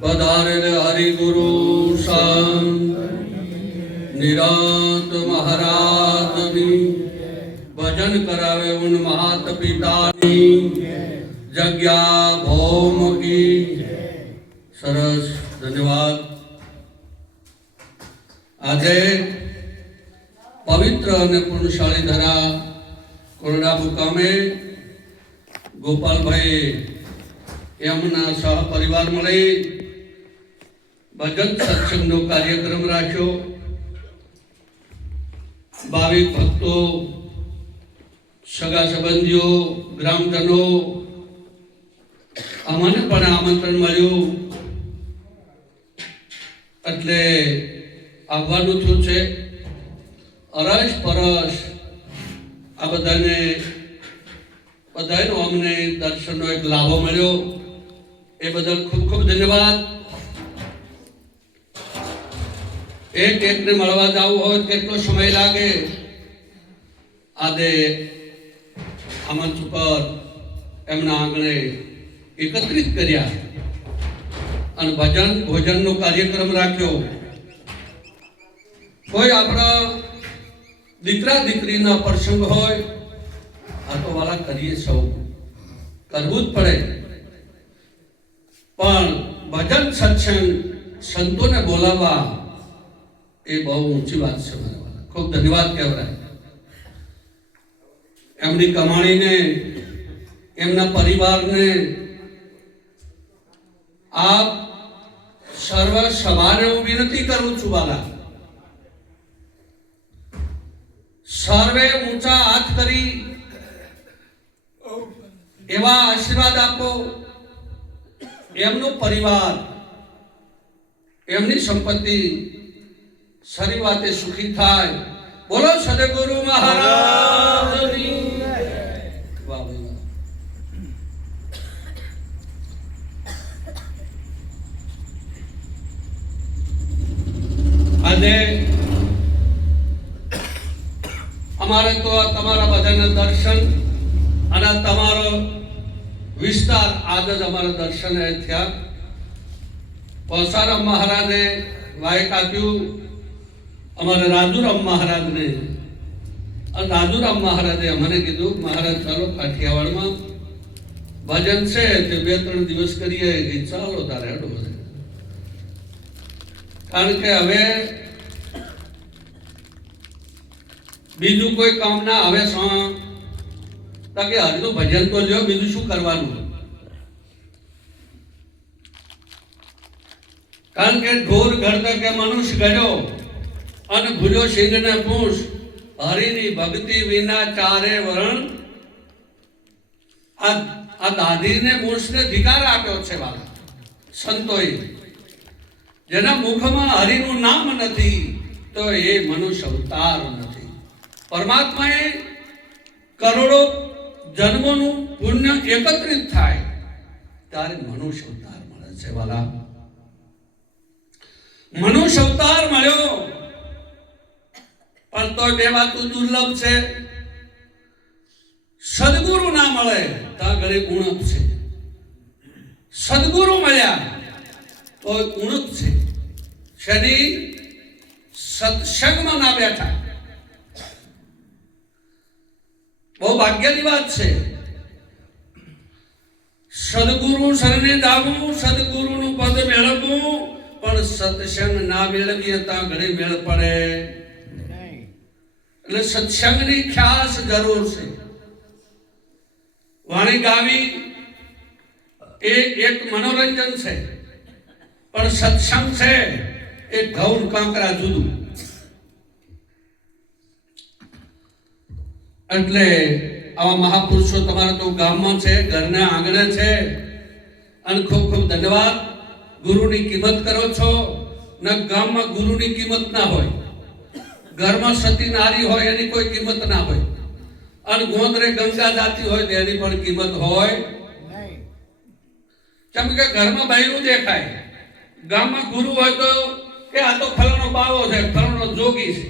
પધારેલ હરિગુરુ સંત નિરત મહારાજની ભજન કરાવે ઉન મહાત પિતાની જગ્યા ભૌમ કી સરસ. ધન્યવાદ. આજે પવિત્ર અને પુણ્યશાળી ધરા કોરડા મુકામે ગોપાલભાઈ એમના સહપરિવાર મળી ભજન સત્સંગનો કાર્યક્રમ રાખ્યો. ભાવિક ભક્તો, સગા સંબંધીઓ, ગ્રામજનો અમને પણ આમંત્રણ મળ્યું એટલે આવવાનું થયું છે. અરસ પરસ આ બધાનો અમને દર્શનનો એક લાભો મળ્યો એ બદલ ખૂબ ખૂબ ધન્યવાદ. એકને મળવા જવું હોય કેટલો સમય લાગે. આજે આ મંચ ઉપર એમના આંગણે એકત્રિત કર્યા અને ભજન ભોજનનો કાર્યક્રમ રાખ્યો. કોઈ આપણા દીકરા દીકરીના પ્રસંગ હોય આ તો વાલા કરીએ, સૌ કરવું જ પડે, પણ ભજન સત્સંગ સંતોને બોલાવવા એ બહુ ઊંચી વાત છે. મારા વાલા ખૂબ ધન્યવાદ કહેવાય. એમની કમાણીને, એમના પરિવારને આપ સર્વ સભાને હું વિનંતી કરું છું વાલા, સર્વે ઊંચા હાથ કરી એવા આશીર્વાદ આપો. એમનો પરિવાર, એમની સંપત્તિ સારી વાતે સુખી થાય. બોલો સદગુરુ મહારાજની. વાહ ભાઈ વાહ. આજે અમારે તો તમારા બધાના દર્શન અને તમારો વિસ્તાર આજે જ અમારા દર્શન થયા. પસારામ મહારાજે વાયક આપ્યું અમારા રાજુરામ મહારાજને, અને રાજુરામ મહારાજે અમને કીધું મહારાજ ચાલો કાઠિયાવાડમાં ભજન છે તે 2-3 દિવસ કરીએ. ચાલો તારે હેડો. કારણ કે હવે બીજું કોઈ કામ ના. હવે કે હરિનું ભજન તો લ્યો, બીજું શું કરવાનું. કારણ કે ઢોર ઘડતો કે મનુષ્ય ગયો અને ભૂલ્યો સિંહને પૂછ. હરિની ભક્તિ વિના ચારે વરણ. આ દાદીને મૂછને ધિકાર આપ્યો છે વાલા સંતોએ. જેના મુખમાં હરિનું નામ નથી તો એ મનુષ્ય અવતાર નથી. પરમાત્માએ કરોડો જન્મોનું પુણ્ય એકત્રિત થાય ત્યારે મનુષ્ય અવતાર મળે છે વાલા. મનુષ્ય અવતાર મળ્યો પણ તો બે વાતો દુર્લભ છે. સદગુરુ ના મળે ત્યાં ઘરે ઉણપ છે. સદગુરુ મળ્યા તો ઉણપ છે. શનિ સત્સંગમાં ના બેઠા બહુ ભાગ્યની વાત છે. સદગુરુ શરણે જાવું, સદગુરુનું પદ મેળવવું, પણ સત્સંગ ના મેળવીએ ત્યાં ઘણી મેળ પડે. એટલે સત્સંગની ખાસ જરૂર છે. વાણી ગાવી એ એક મનોરંજન છે, પણ સત્સંગ છે એ ગૌણ કાંકરા જુદું. એટલે આવા મહાપુરુષો તમારા તો ગામમાં છે, ઘરના આંગણે છે, અને ખૂબ ખૂબ ધન્યવાદ. ગુરુની કિંમત કરો છો ને ગામમાં ગુરુની કિંમત ના હોય. ઘરમાં સતી નારી હોય એની કોઈ કિંમત ના હોય, અને ગોંદરે ગંગા જાતી હોય એની પણ કિંમત હોય. કેમ કે ઘરમાં બૈરું દેખાય, ગામમાં ગુરુ હોય તો કે આ તો ફલાણો બાવો છે, ફલાણો જોગી છે.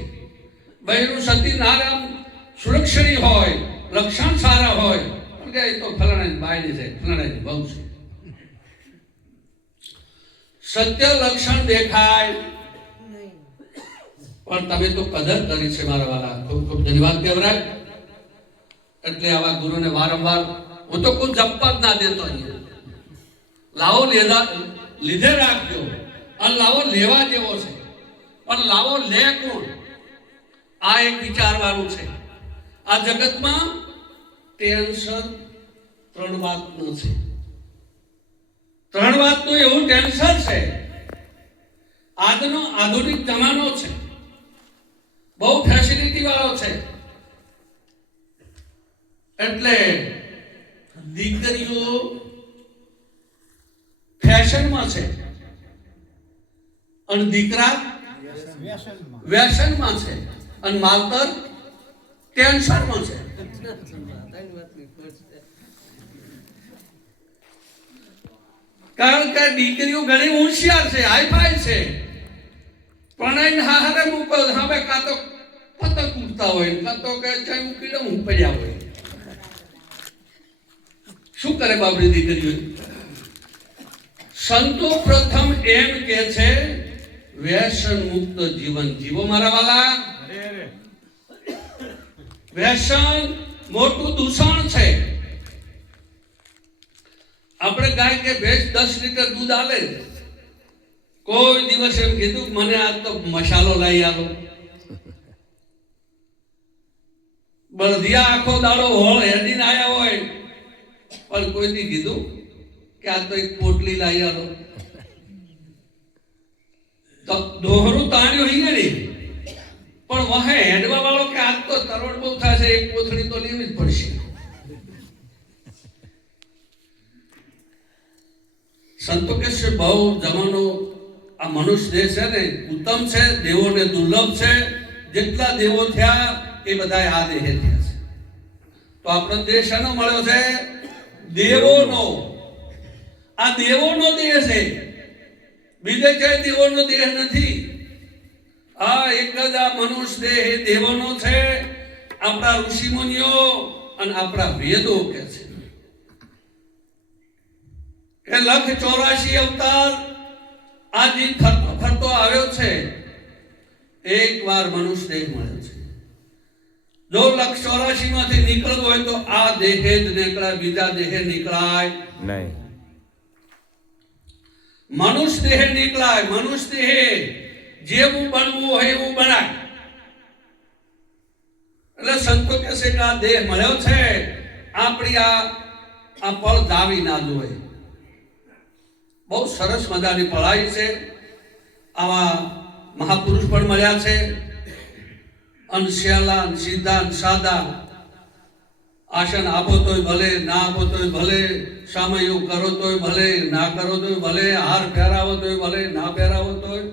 બૈરું સતી નારાયણ સુરક્ષણી હોય, લક્ષણ સારા હોય, કે એ તો ફલાણા બાયની છે, ફલાણાની બહુ છે. સત્ય લક્ષણ દેખાય પણ તમે તો કદર કરી છે મારા વાલા, ખૂબ ખૂબ ધન્યવાદ કહેવાય. એટલે આવા ગુરુને વારંવાર હું તો કોઈ જપત ના દેતો અહીંયા. લાવો લીધે રાખજો અને લાવો લેવા જેવો છે, પણ લાવો લે કોણ, આ એક વિચારવાનું છે. આ જગતમાં ટેન્શન ત્રણ વાતનું છે. ત્રણ વાતનું એવું ટેન્શન છે. આજનો આધુનિક જમાનો છે, બહુ ફેસિલિટી વાળો છે. એટલે દીકરીઓ ફેશનમાં છે અને દીકરા વ્યસનમાં છે અને માવતર ટેન્શનમાં છે. કારણ કે દીકરીઓ ઘણી હોશિયાર છે, હાઈફાઈ છે, પ્રણય હારે મૂકો હવે કાં તો પતંગ કૂદતા હોય, કાં તો કે ચાઈ કીડમ પડ્યા હોય. શું કરે બાપડી દીકરીઓ? સંતો પ્રથમ એમ કે છે વ્યસન મુક્ત જીવન જીવો મારા વાલા. વ્યસન મોટું દૂષણ છે. આપણે ગાય કે ભેંસ 10 લીટર દૂધ આલે, કોઈ દિવસ એમ કીધું મને આજ તો મસાલો લઈ આવો? બળદિયા આખો દાડો હોળ હેડીને આયા હોય પણ કોઈ દી કીધું કે આ તો એક પોટલી લઈ આવો? તો દોહરું તાણ્યું હિંગડી પણ વહે હેડવા વાળો કે આજ તો તરોડ બહુ થશે, એક કોથળી તો લેવી જ પડશે. સંતો કે છે બહુ જમાનો આ મનુષ્ય દેહ છે ને ઉત્તમ છે, દેવોને દુર્લભ છે. જેટલા દેવો થયા એ બધા આ દેહે થયા છે. તો આપણો દેહ શાનો મળ્યો છે? દેવોનો. આ દેવોનો દેહ છે, બીજે ક્યાંય દેવોનો દેહ નથી. આ એક જ આ મનુષ્ય દેહ એ દેવોનો છે. આપણા ઋષિ મુનિઓ અને આપણા વેદો કે છે કે 184 અવતાર આજે ફરતો ફરતો આવ્યો છે, એક વાર મનુષ્ય દેહ મળ્યો છે. જો 184 માંથી નીકળવો હોય તો આ દેહે જ નીકળાય, બીજા દેહે નીકળાય નહીં. મનુષ્ય દેહે નીકળાય. મનુષ્ય દેહે જેવું બનવું હોય એવું બનાય. એટલે સંતો કહે છે કે આ દેહ મળ્યો છે, આપણી આ પળ દાવી ના જોઈએ. બહુ સરસ મજાની પઢાઈ છે. આવા મહાપુરુષ પણ મળ્યા છે. અનશ્યાલા સીધા સાદા આસન આપો તોય ભલે, ના આપો તોય ભલે, સામયું કરો તોય ભલે, ના કરો તોય ભલે, હાર પહેરાવો તોય ભલે, ના પહેરાવો તોય.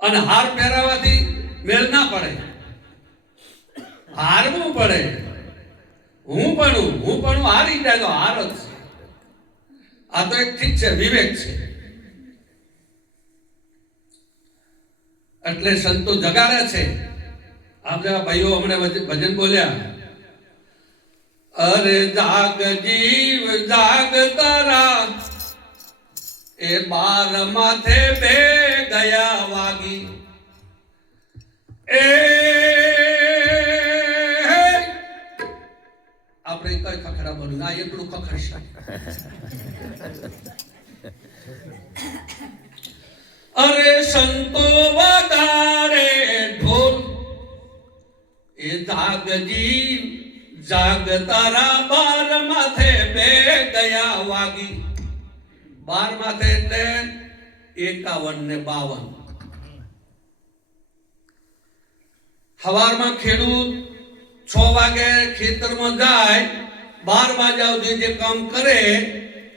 અને હાર પહેરાવાથી મેળ ના પડે, હારવું પડે. હું પણ હારી જાય તો હાર જ છે. આ તો એક ઠીક છે, વિવેક છે. એટલે સંતો જગાડે છે. આમ જેવા ભાઈઓ હમણાં ભજન બોલ્યા, અરે જાગ જીવ જાગ તારા એ 12 માથે બે ગયા વાગી. એ આપણે કઈ ખખડા બોલું ના, એટલું ખખડશે. અરે સંતો વગાડે ઢોલ એ જાગજી જાગ તારા 12 માથે બે ગયા વાગી. 12 માથે એટલે 51 ને 52. સવારમાં ખેડૂત 6 વાગે ખેતરમાં જાય, 12 વાગ્યા સુધી જે કામ કરે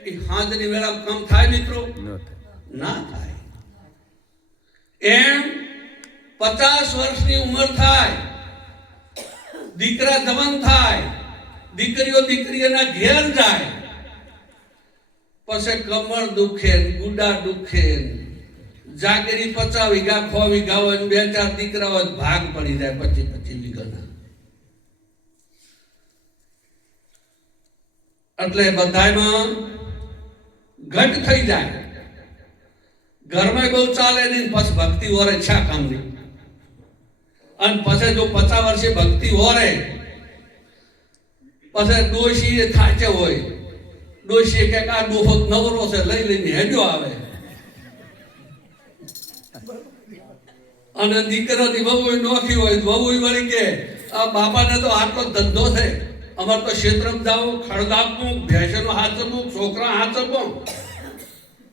એ સાંજની વેળા કામ થાય મિત્રો? ના થાય. એમ 50 વર્ષની ઉંમર થાય, દીકરા જવાન થાય, દીકરીઓના ઘેર જાય, પછી કમર દુખે, ગુડા દુખે, જાગીરી 50 વીઘા 6 વીઘા હોય, 2-4 દીકરા હોય, ભાગ પડી જાય 25-25 વીઘાના. એટલે બધામાં ઘટ થઈ જાય. ઘરમાં બહુ ચાલે નહીં, પછી ભક્તિ ઓરે છા કામની. અને પછી જો 50 વર્ષે ભક્તિ ઓરે પછી ડોશી એ થાચે હોય, ડોશી કે આ ડોહો નવરો છે લઈ લઈને હેડ્યો આવે. અને દીકરાની વહુ નોખી હોય, વહુ વળી કે આ બાપાને તો આટલો ધંધો છે, અમારે તો ક્ષેત્રમાં જાવ, ખડગાપવું, ભેંસનો હાચવું, છોકરા હાચવું,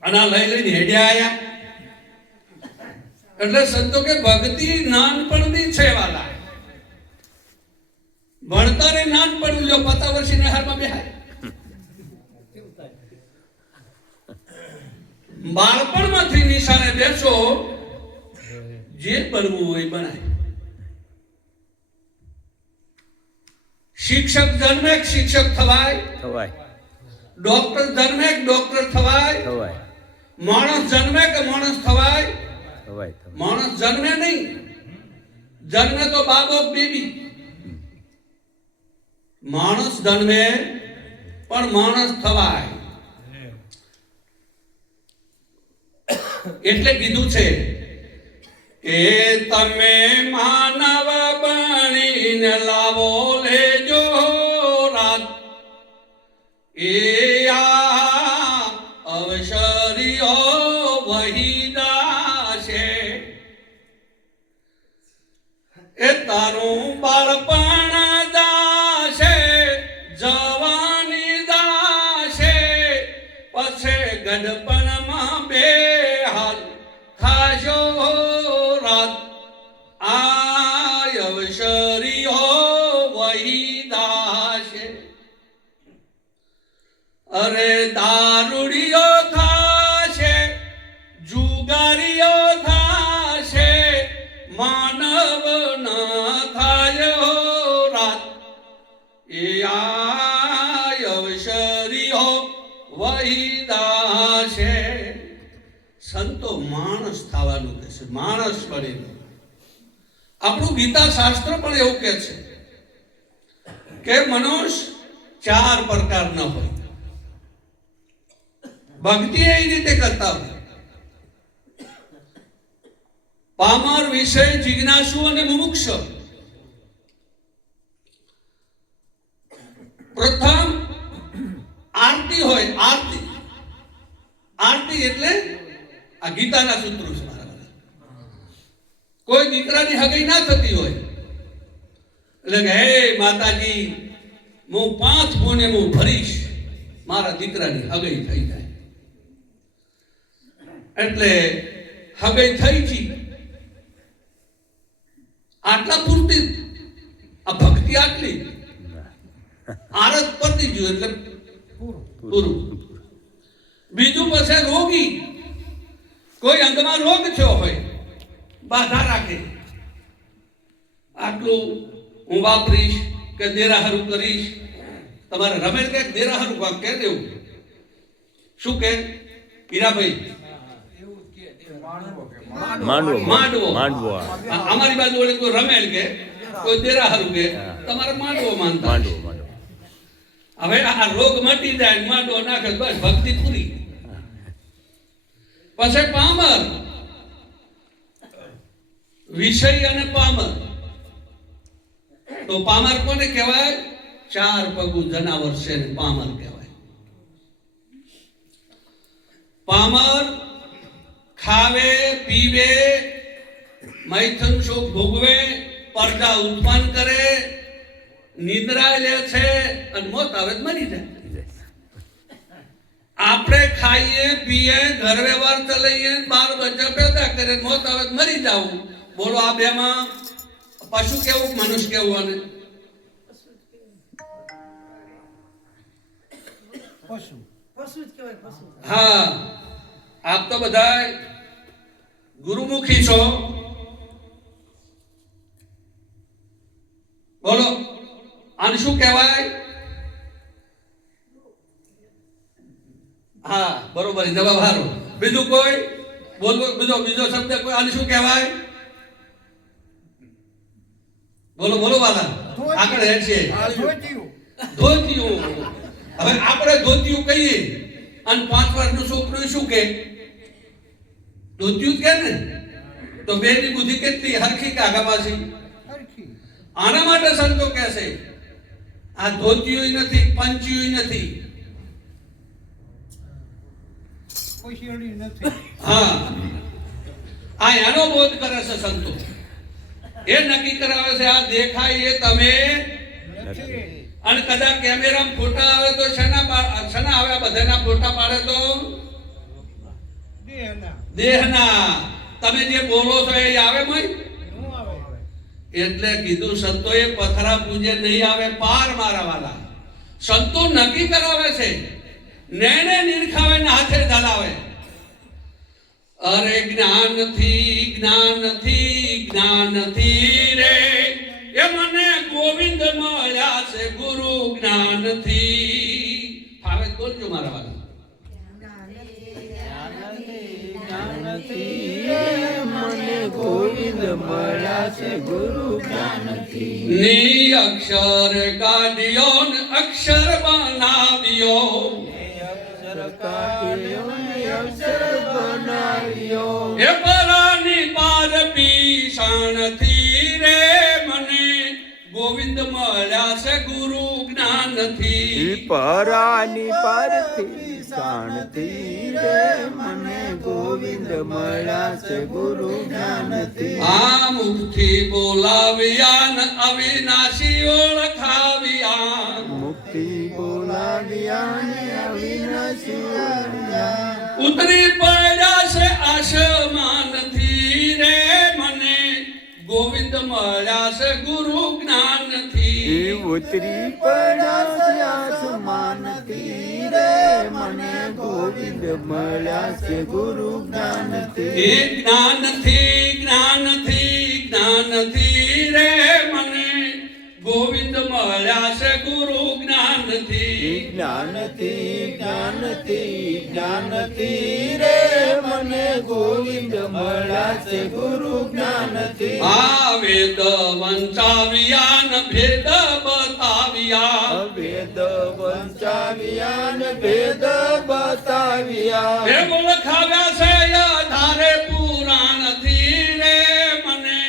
અને આ લઈ લઈને હેડ્યા આયા. એટલે સંતો કે ભક્તિ નાનપણની છે વાલા. ભણતરે નાનપણ જો 50 વર્ષની હારમાં બેહાય. બાળપણમાંથી નિશાને બેસો, જે બનવું હોય બનાય. શિક્ષક જન્મે શિક્ષક થવાય, ડોક્ટર જન્મે ડોક્ટર થવાય, માણસ જન્મે કે માણસ થવાય. માણસ જન્મે નહીં, જન્મે તો બાબો બેબી. માણસ જન્મે પણ માણસ થવાય. એટલે કીધું છે કે તમે માનવ બનીને લાવો લેજો રાત, એ આ અવસરીઓ વહીદા છે. એ તારું બાળપણ દાશે, જવાની દાશે, પછી ગડપણમાં બે હાલ ખાશો રાત. આ અવસરીઓ વહીદા છે. અરે દારૂડીઓ થાશે, જુગારીઓ થાશે, માનવ ના થાય રાત. એ આ અવસરીઓ વહીદા છે. સંતો માણસ થવાનું કહે છે, માણસ બનેલો. આપણું ગીતા શાસ્ત્ર પણ એવું કહે છે કે મનુષ્ય 4 પ્રકારના હોય. ભક્તિ એ રીતે કરતા હોય: પામર, વિષય, જિજ્ઞાસુ અને મુમુક્ષ. પ્રથમ આરતી હોય. આરતી, આરતી એટલે આ ગીતાના સૂત્રો છે. કોઈ દીકરાની હગાઈ ના થતી હોય એટલે કે હે માતાજી, હું 5 મોને હું ભરીશ, મારા દીકરાની હગાઈ થઈ જાય. એટલે હગાઈ થઈ ગઈ, આટલા પૂરતી આ ભક્તિ આટલી. આરત પતી ગયું એટલે પૂરું. બીજું પછી રોગી, કોઈ અંગમાં રોગ થયો હોય, બાધા રાખે, આટલું હું વાપરીશ કે દેરાહારું કરીશ. તમારે રમેલ કે દેરાહારું ભાગ કે દેવું શું કે હીરાભાઈ? માંડવો. અમારી બાજુ વડે કોઈ રમેલ કે કોઈ દેરાહારું કે, તમારે માંડવો માનતા. હવે આ રોગ મટી જાય, માંડવો નાખે, બસ ભક્તિ પૂરી. પછી પામર, વિષય અને પામર. તો પામર કોને કહેવાય? 4 પગું જનાવર છે ને પામર કહેવાય. પામર ખાવે, પીવે, મૈથુન સુખ ભોગવે, પડદા ઉત્પન્ન કરે, નિદ્રા લે છે અને મોત આવે મરી જાય. આપણે ખાઈએ, પીએ, ઘર વ્યવહાર ચલાવીએ, બાળ બચ્ચા પેદા કરે, મોત આવે મરી જાવું. બોલો આ બેમાં પશુ કેવું, મનુષ્ય કેવું? અને હા, આપ તો બધા ગુરુમુખી છો. બોલો આને શું કહેવાય? હા, બરોબર, જવાબ હારો. બીજું કોઈ બોલો, બીજો શબ્દ કોઈ આને શું કહેવાય? બોલો બોલો વાલા, આગળ હેડ છે. ધોતિયું. હવે આપણે ધોતિયું કહીએ અને 5 વર્ષનું છોકરું શું કે? ધોત્યું કે ને તો બેની બુદ્ધિ કેટલી હરખી કે આગા પાછી? આના માટે સંતો કહેશે આ ધોત્યું નથી, પંચ્યું નથી, હા આ એનો બોધ કરે છે સંતો. એ નક્કી કરાવે છે આ દેખાય એ તમે અને કદાચ કેમેરામાં ફોટા આવે તો શના આવે? બધાના ફોટા પાડે તો દેહના. તમે જે બોલો છો એ આવે મય? એટલે કીધું સંતોએ પથરા પૂજે નહીં આવે પાર મારા વાલા. સંતો નક્કી કરાવે છે, નેને નિરખાવે ને હાથે ધલાવે. અરે જ્ઞાનથી રે એ મને ગોવિંદ મળ્યા છે ગુરુ જ્ઞાનથી. ફાવે બોલજો મારા વાલા. મને ગોવિંદ મળ્યા છે ગુરુ જ્ઞાનથી. ની અક્ષર કાઢ્યો ને અક્ષર બનાવ્યો, અક્ષર કાઢ્યો ને અક્ષર બનાવ્યો. એ પરાની પાર પીસાણથી રે મને ગોવિંદ મળ્યા છે ગુરુ જ્ઞાનથી. પરાની પરથી શાણથી રે મને ગોવિંદ મળ્યા છે ગુરુ જ્ઞાનથી. આ મુખથી બોલાવ્યા ને અવિનાશી ઓળખાવ્યા, મુક્તિ બોલાવ્યા ને અવિનાશી ઓળખ્યા. ઉતરી પડ્યા છે આસમાનથી રે મને ગોવિંદ મળ્યા છે ગુરુ જ્ઞાનથી. ઉતરી પડ્યા છે આસમાનથી રે મને ગોવિંદ મળ્યા છે ગુરુ જ્ઞાનથી. એ જ્ઞાનથી રે મને ગોવિંદ મળ્યા છે ગુરુ જ્ઞાનથી. જ્ઞાનથી રે મને ગોવિંદ મળ્યા છે ગુરુ જ્ઞાનથી. આ વેદ વંચાવ્યા ને ભેદ બતાવ્યા, વેદ વંચાવ્યા ને ભેદ બતાવ્યા. એ ઓળખાવ્યા છે ધારે પુરાણથી રે મને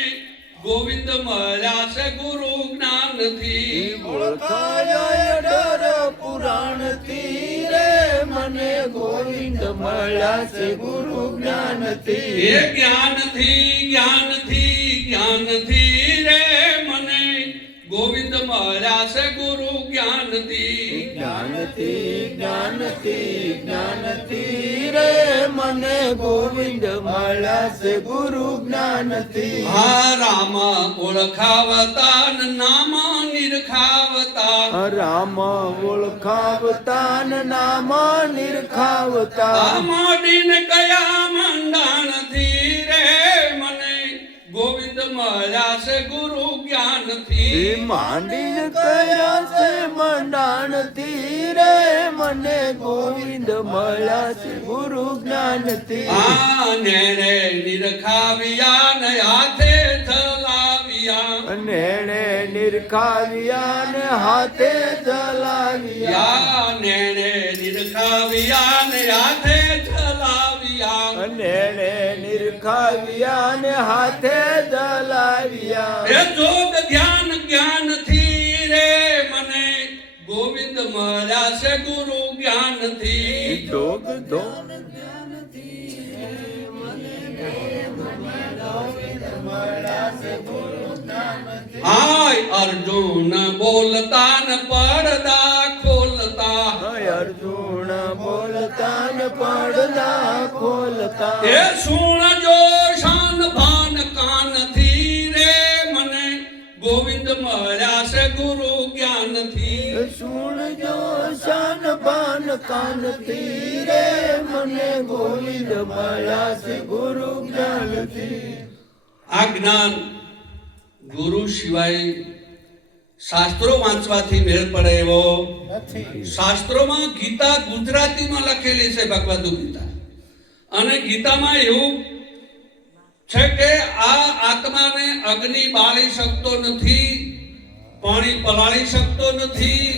ગોવિંદ મળ્યા છે ગુરુ જ્ઞાનથી. ઓળખાયા ડર પુરાણથી રે મને ગોવિંદ મળ્યા છે ગુરુ જ્ઞાનથી. એ જ્ઞાનથી રે મને ગોવિંદ મળ્યા છે ગુરુ જ્ઞાનથી. જ્ઞાનથી રે મને ગોવિંદ મળ્યા છે ગુરુ જ્ઞાનથી. હા રામ ઓળખાવતા ને નામ નિરખાવતા, રામ ઓળખાવતા ને નામ નિરખાવતા. આ મોડીને કયા મંડાણથી રે મને ગોવિંદ મળ્યા છે ગુરુ જ્ઞાનથી. માંડીને કયા છે મંડાણથી રે મને ગોવિંદ મળ્યા છે ગુરુ જ્ઞાનથી. આ નેણે નિરખાવ્યા ને હાથે ચલાવ્યા, નેણે નિરખાવ્યા ને હાથે ચલાવ્યા. યા નેણે નિરખાવ્યા ને હાથે ચલાવ્યા, નેણે નિરખાવ્યા ને હાથે ચલાવ્યા. એ જોગ ધ્યાન જ્ઞાનથી રે મને ગોવિંદ મળ્યા છે ગુરુ જ્ઞાનથી. જોગ હાય અર્જુન બોલતા ને પડદા ખોલતા, અર્જુન બોલતા ને પડદા ખોલતા. એ સુણજો શાન ભાન કાનથી રે મને ગોવિંદ મળ્યા છે ગુરુ જ્ઞાનથી. સુણજો શાન ભાન કાનથી રે મને ગોવિંદ મળ્યા છે ગુરુ જ્ઞાનથી. આ જ્ઞાન ગુરુ સિવાય શાસ્ત્રો વાંચવાથી મેળ પડે એવો શાસ્ત્રોમાં ગીતા ગુજરાતીમાં લખેલી છે, ભગવદ્ ગીતા. અને ગીતામાં એવું છે કે આ આત્માને અગ્નિ બાળી શકતો નથી, પાણી પલાળી શકતો નથી,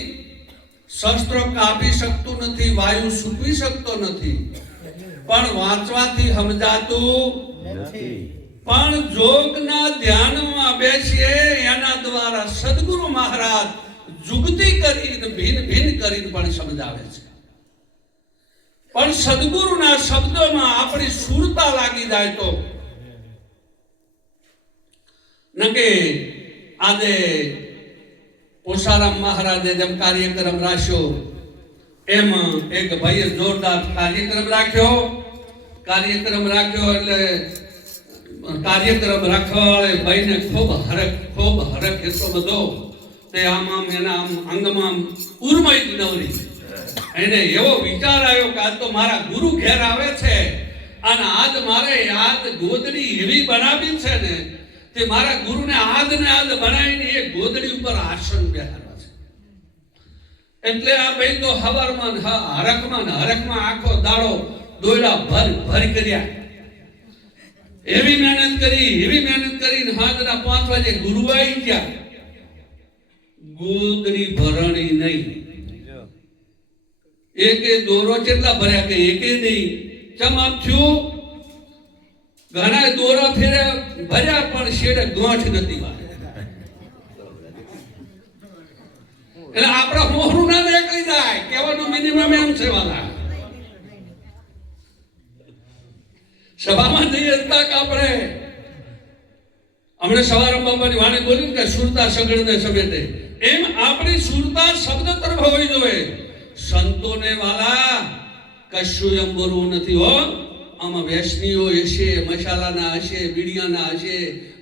શસ્ત્ર કાપી શકતું નથી, વાયુ સૂકવી શકતો નથી. પણ વાંચવાથી સમજાતું નથી. પણ જોગના ધ્યાનમાં બેસીએ એના દ્વારા સદગુરુ મહારાજ જુગતી કરીને ભિન્ન ભિન્ન કરીને પણ સમજાવે છે. પણ સદગુરુના શબ્દોમાં આપણી સુરતા લાગી જાય તો નકે આજે પોસારામ મહારાજે જેમ કાર્યક્રમ રાખ્યો એમ એક ભાઈએ જોરદાર કાર્યક્રમ રાખ્યો એટલે કાર્યક્રમ રાખવા વાળે ભાઈને ખૂબ હરખ એટલો બધો તે આમ એના અંગમાં ઉર્મય જ નવરી. એને એવો વિચાર આવ્યો કે આજ તો મારા ગુરુ ઘેર આવે છે અને આજ મારે યાદ ગોદડી એવી બનાવી છે ને તે મારા ગુરુને આજ બનાવીને એ ગોદડી ઉપર આસન બેહાડવા છે. એટલે આ ભાઈ તો હવારમાં હરખમાં આખો દાડો દોયડા ભર કર્યા. એવી મહેનત કરીને હાજના 5 વાગે ગુરુ આવી ગયા. ગોદડી ભરણી નહીં. એકે દોરો કેટલા ભર્યા કે એકે નહીં. ચમ આમ થયું ઘણા દોરા ભર્યા પણ શેડે ગોઠ નથી વાળી. એટલે આપણા મોહરું ના નીકળી જાય કહેવાનું મિનિમમ એમ છે વાલા. સભામાં જઈએ તક આપણે હમણાં સવારમાં બાપાની વાણી બોલ્યું કે સુરતા સગડને સમેટે એમ આપણી સુરતા શબ્દ તરફ હોવી જોઈએ. સંતોને વાલા કશું એમ બોલવું નથી હો. આમાં વ્યસનીઓ હશે, મસાલાના હશે, બીડિયાના હશે,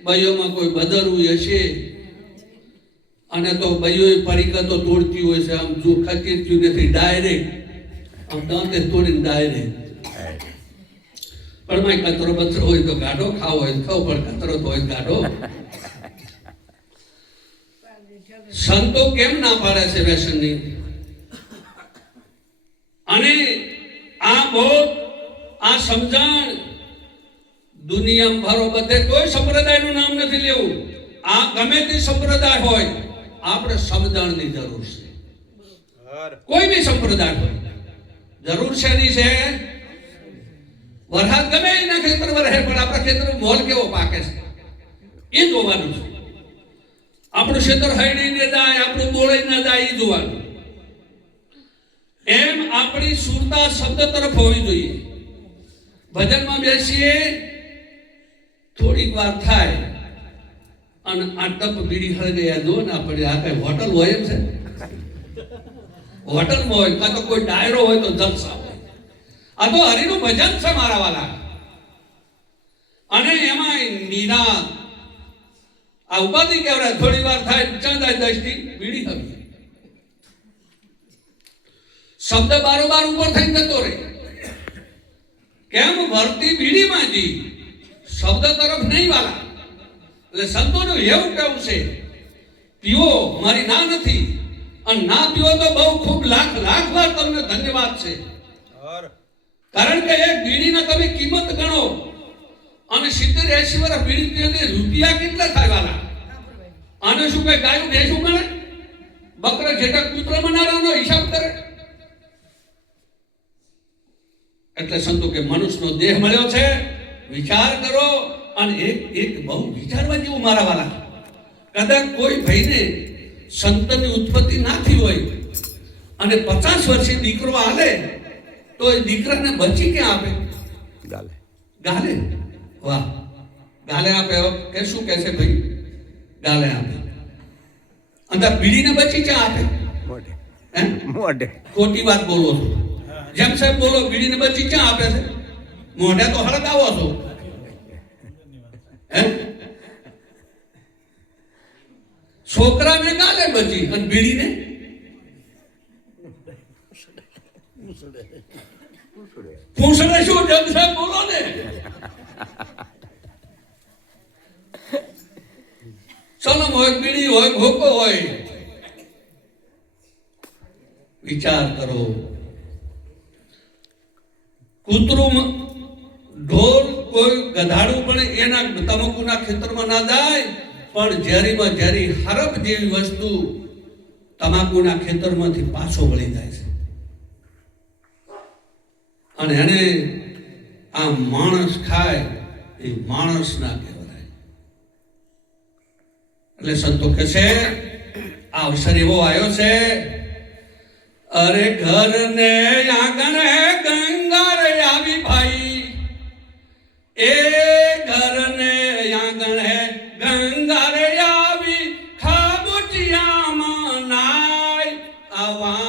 બાઈઓમાં કોઈ બદરવું હશે અને તો બાઈઓએ પરીકા તો તોડતી હોય છે. આમ જો ખચીરતી નથી ડાયરેક્ટ આમ દાંતે તોડીને ડાયરેક્ટ. પણ માં કચરો બચરો હોય તો કાઢો, ખાવો હોય તો ખાઓ, પણ કચરો તો હોય કાઢો. સંતો કેમ ના પાડે છે વ્યસનની? અને આ સમજણ દુનિયામાં ભરો બધે કોઈ સંપ્રદાયનું નામ નથી લેવું. આ ગમે તે સંપ્રદાય હોય આપણે સમજણની જરૂર છે. કોઈ બી સંપ્રદાય હોય જરૂર છે ની છે. વરસાદ ગમે એના ખેતર વરસે પણ આપણા ખેતરનો મોલ કેવો પાકે છે એ જોવાનું છે. આપણું ખેતર હૈડી ને જાય, આપણું બોળાઈ ના જાય એ જોવાનું. એમ આપણી સુરતા શબ્દ તરફ હોવી જોઈએ. ભજનમાં બેસીએ થોડીક વાર થાય અને આ ટપ બીડી હળગે જો ના પડે. આ કઈ હોટલ હોય એમ છે? હોટલમાં હોય કાં તો કોઈ ડાયરો હોય તો જલસા હોય. આ તો હરિનું ભજન છે મારા વાલા. અને એમાં નીરા આ ઉપાધિ કેવડાય. થોડી વાર થાય ચાંદાય દસથી બીડી હવી શબ્દ બારોબાર ઉપર થઈ જતો રહે. કેમ? વર્તી બીડીમાં જી શબ્દ તરફ નહીં વાલા. એટલે સંતોનું એવું કેવું છે પીવો મારી ના નથી અને ના પીવો તો બહુ ખૂબ લાખ વાર તમને ધન્યવાદ છે. કારણ કે એક બીડીના તમે કિંમત ગણો અને 70-80 વર્ષ બીડી પીવે રૂપિયા કેટલા થાય વાલા? આને શું કઈ ગાયું ભેંસું ગણે? બકરા જેટલા કૂતરા મનારાનો હિસાબ કરે. એટલે સંતો કે મનુષ્યનો દેહ મળ્યો છે, વિચાર કરો. અને એક બહુ વિચારવા જેવું મારા વાલા. કદાચ કોઈ ભાઈને સંતની ઉત્પત્તિ ના થઈ હોય અને 50 વર્ષે દીકરો આલે તો એ દીકરાને બચી ક્યાં આપે? ગાલે. વાહ, ગાલે આપે. કે શું કહે છે ભાઈ? ગાલે આપે. અને બીડીને બચી ક્યાં આપે? મોઢે. ખોટી વાત બોલો છો. જેમ સાહેબ બોલો, બીડીને બચી ક્યાં આપે છે? મોઢે તો હળગાવો છો. છોકરાને ગાલે બચી અને બીડીને પૂછડે. શું જેમ સાહેબ બોલો ને? સનમ હોય, બીડી હોય, ભોકો હોય. વિચાર કરો. કૂતરું ઢોર કોઈ ગધાડું પણ એના તમાકુના ખેતરમાં ના જાય, પણ ઝેરીમાં ઝેરી હરફ જેવી વસ્તુ તમાકુના ખેતરમાંથી પાછો વળી જાય છે. અને એને આ માણસ ખાય એ માણસ ના કહેવાય. એટલે સંતો કહે છે આ અવસર એવો આવ્યો છે, અરે ઘર ને આંગણ ગંગા રે આવી ભાઈ, એ ઘર ને આંગણ ગંગા રે આવી, ખાબુચિયામાં નાય આવા